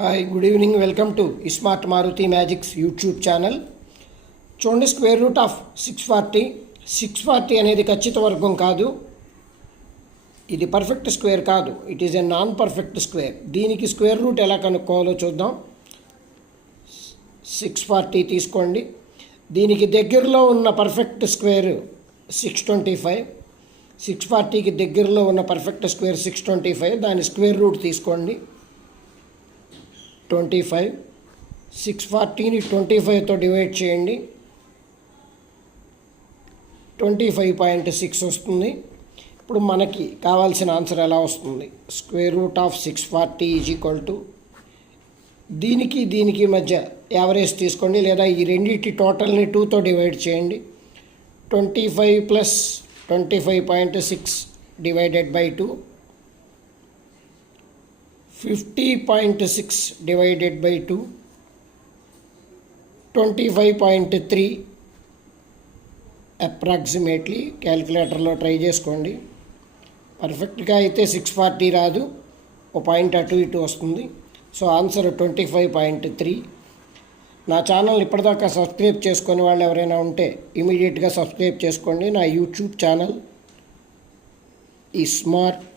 Hi, good evening. Welcome to smart Maruti magics YouTube channel. చూడండి, square root of 640 అనేది ఖచ్చిత వర్గం కాదు. ఇది పర్ఫెక్ట్ స్క్వేర్ కాదు, it is a non perfect square. దీనికి స్క్వేర్ రూట్ ఎలా కనుక్కోవాలో చూద్దాం. 640 తీసుకోండి. దీనికి దగ్గరలో ఉన్న పర్ఫెక్ట్ స్క్వేర్ 625. 640కి దగ్గరలో ఉన్న పర్ఫెక్ట్ స్క్వేర్ 625. దాని స్క్వేర్ రూట్ తీసుకోండి 25. 640ని 25తో డివైడ్ చేయండి, 25.6 వస్తుంది. ఇప్పుడు మనకి కావాల్సిన ఆన్సర్ ఎలా వస్తుంది? Square root of 640 is equal to దీనికి మధ్య యావరేజ్ తీసుకోండి, లేదా ఈ రెండింటి టోటల్ని 2తో డివైడ్ చేయండి. 25 plus 25.6 divided by 2, 50.6 divided by 2, 25.3 approximately. క్యాలిక్యులేటర్లో ట్రై చేసుకోండి. పర్ఫెక్ట్గా అయితే 640 రాదు, ఒక పాయింట్ అటు ఇటు వస్తుంది. So answer 25.3. నా ఛానల్ ఇప్పటిదాకా సబ్స్క్రైబ్ చేసుకునే వాళ్ళు ఎవరైనా ఉంటే ఇమీడియట్గా సబ్స్క్రైబ్ చేసుకోండి. నా యూట్యూబ్ ఛానల్ ఈ స్మార్ట్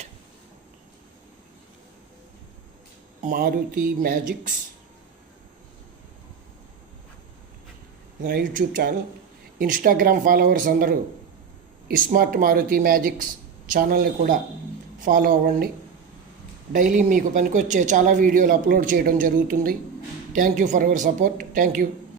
మారుతి మ్యాజిక్స్, నా యూట్యూబ్ ఛానల్. ఇన్స్టాగ్రామ్ ఫాలోవర్స్ అందరూ స్మార్ట్ మారుతి మ్యాజిక్స్ ఛానల్ని కూడా ఫాలో అవ్వండి. డైలీ మీకు పనికొచ్చే చాలా వీడియోలు అప్లోడ్ చేయడం జరుగుతుంది. Thank you for our support. Thank you.